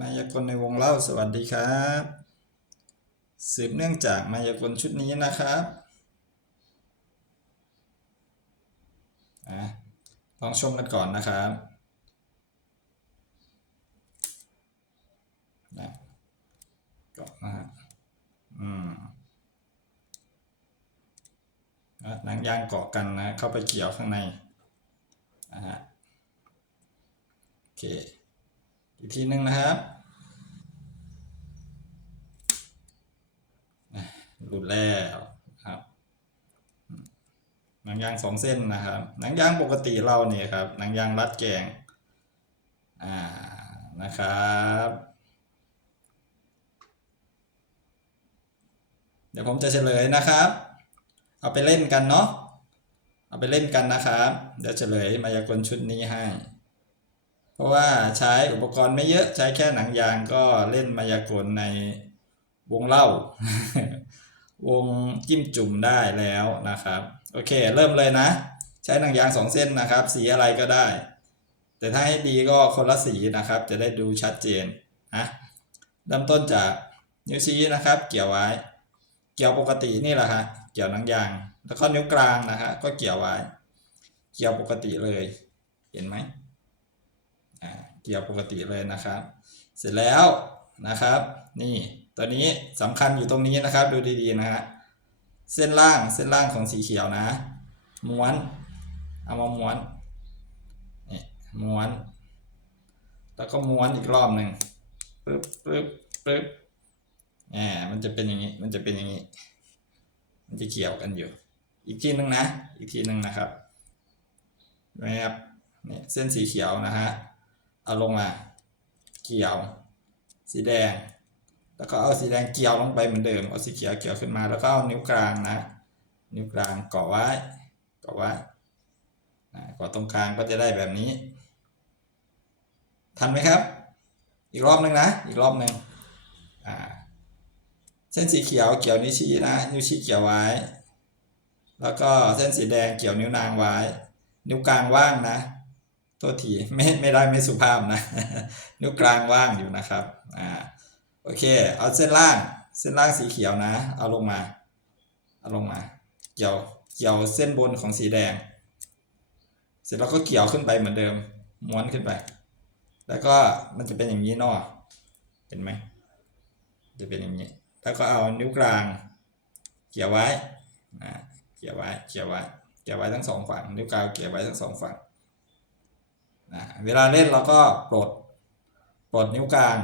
มายากลในวงเล่าสวัสดีครับ สืบเนื่องจากมายากลชุดนี้นะครับอะลองชมกันก่อนนะครับนะก็นะฮะอืมอะหนังยางเกาะกันนะ เข้าไปเกี่ยวข้างในนะฮะโอเค อีกทีหนึ่งนะครับหลุดแล้วครับหนังยางสองเส้นนะครับ หนังยางปกติเราเนี่ยครับ หนังยางรัดแกงอ่านะครับ เดี๋ยวผมจะเฉลยนะครับ เอาไปเล่นกันเนาะเอาไปเล่นกันนะครับ เดี๋ยวเฉลยมายากลชุดนี้ให้ เพราะว่าใช้อุปกรณ์ไม่เยอะใช้แค่หนังยางก็เล่นมายากลในวงเล่า วงจิ้มจุ่มได้แล้วนะครับ โอเค เริ่มเลยนะ ใช้หนังยางสองเส้นนะครับ สีอะไรก็ได้ แต่ถ้าให้ดีก็คนละสีนะครับ จะได้ดูชัดเจนนะเริ่มต้นจากนิ้วชี้นะครับ เกี่ยวไว้ เกี่ยวปกตินี่แหละฮะเกี่ยวหนังยาง แล้วก็นิ้วกลางนะฮะก็เกี่ยวไว้ เกี่ยวปกติเลย เห็นไหม เกี่ยวปกติเลยนะครับ เสร็จแล้วนะครับ นี่ตัวนี้สำคัญอยู่ตรงนี้นะครับ ดูดีๆนะฮะเส้นล่างเส้นล่างของสีเขียวนะ ม้วน เอามาม้วนนี่ม้วน แล้วก็ม้วนอีกรอบหนึ่งปึ๊บปึ๊บปึ๊บแหมมันจะเป็นอย่างนี้ มันจะเป็นอย่างนี้ มันจะเกี่ยวกันอยู่ อีกทีหนึ่งนะ อีกทีหนึ่งนะครับแมบนี่เส้นสีเขียวนะฮะ เอาลงมา เกี่ยว สีแดง แล้วก็เอาสีแดงเกี่ยวลงไปเหมือนเดิม เอาสีเขียวเกี่ยวขึ้นมา แล้วก็เอานิ้วกลางนะ นิ้วกลางเกาะไว้เกาะไว้อ่าเกาะตรงกลางก็จะได้แบบนี้ ทันไหมครับ อีกรอบหนึ่งนะ อีกรอบหนึ่งอ่าเส้นสีเขียวเกี่ยวนิ้วชี้นะ นิ้วชี้เกี่ยวไว้ แล้วก็เส้นสีแดงเกี่ยวนิ้วนางไว้ นิ้วกลางว่างนะ โทษทีไม่ไม่ได้ไม่สุภาพนะนิ้วกลางว่างอยู่นะครับอ่าโอเค เอาเส้นล่าง เส้นล่างสีเขียวนะ เอาลงมา เอาลงมา เกี่ยวเกี่ยวเส้นบนของสีแดง เสร็จแล้วก็เกี่ยวขึ้นไปเหมือนเดิม ม้วนขึ้นไป แล้วก็มันจะเป็นอย่างนี้นาะเห็นไหมจะเป็นอย่างนี้ แล้วก็เอานิ้วกลาง เกี่ยวไว้อ่าเกี่ยวไว้เกี่ยวไว้เกี่ยวไว้ทั้งสองฝั่งนิ้วกลางเกี่ยวไว้ทั้งสองฝั่ง นะเวลาเล่นเราก็ปลดปลดนิ้วกลาง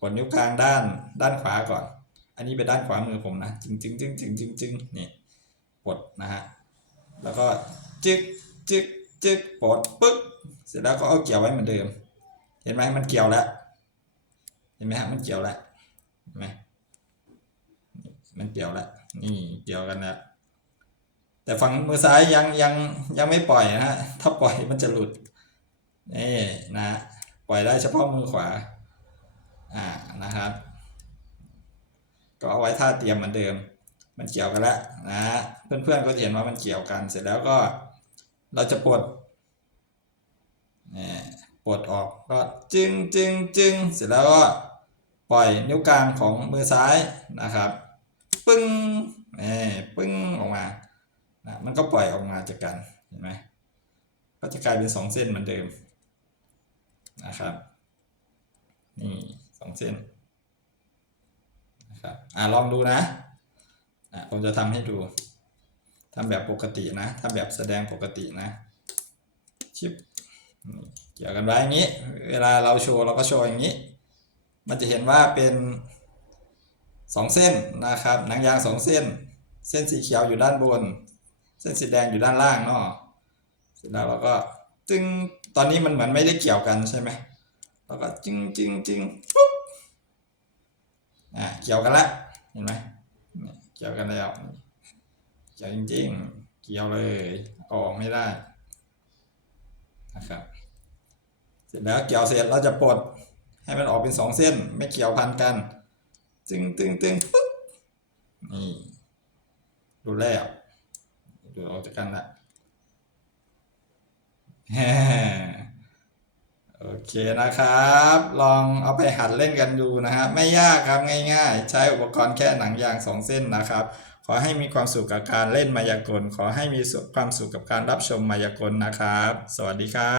ปลดนิ้วกลางด้านด้านขวาก่อน อันนี้เป็นด้านขวามือผมนะจึงจึงจึงจึงจึงจึงนี่ปลดนะฮะแล้วก็จึกจึกจึกปลดปึ๊บเสร็จแล้วก็เอาเกี่ยวไว้เหมือนเดิม เห็นไหมมันเกี่ยวแล้วเห็นไหมฮะมันเกี่ยวแล้วเห็นไหมมันเกี่ยวแล้วนี่เกี่ยวกันแล้วแต่ฝั่งมือซ้ายยังยังยังไม่ปล่อยนะฮะถ้าปล่อยมันจะหลุด นี่นะปล่อยได้เฉพาะมือขวาอ่านะครับ ก็เอาไว้ท่าเตรียมเหมือนเดิม มันเกี่ยวกันแล้วนะเพื่อนๆก็เห็นว่ามันเกี่ยวกันเสร็จแล้วก็เราจะปลดนี่ปลดออกก็จึงจึงจึงเสร็จแล้วก็ปล่อยนิ้วกลางของมือซ้ายนะครับ ปึ้งนี่ปึ้งออกมานะมันก็ปล่อยออกมาจากกันเห็นไหมก็จะกลายเป็นสองเส้นเหมือนเดิม นะครับนี่สองเส้นนะครับอ่าลองดูนะอะผมจะทำให้ดูทำแบบปกตินะทำแบบแสดงปกตินะชิปเกี่ยวกันไว้อย่างนี้ เวลาเราโชว์เราก็โชว์อย่างนี้ มันจะเห็นว่าเป็นสองเส้นนะครับหนังยางสองเส้น เส้นสีเขียวอยู่ด้านบน เส้นสีแดงอยู่ด้านล่างเนาะเสร็จแล้วเราก็ จึงตอนนี้มันเหมือนไม่ได้เกี่ยวกันใช่ไหมเราก็จึงจึงจึงปุ๊บอ่าเกี่ยวกันละเห็นไหมเกี่ยวกันแล้วเกี่ยวจริงๆ เกี่ยวเลยออกไม่ได้นะครับเสร็จแล้วเกี่ยวเสร็จเราจะปลดให้มันออกเป็นสองเส้น ไม่เกี่ยวพันกันจึงตึงตึงปุ๊บนี่ดูแล้วดูออกจากกันละ โอเคนะครับ ลองเอาไปหัดเล่นกันดูนะครับไม่ยากครับง่าย ๆ ใช้อุปกรณ์แค่หนังยางสองเส้นนะครับ ขอให้มีความสุขกับการเล่นมายากล ขอให้มีความสุขกับการรับชมมายากลนะครับ สวัสดีครับ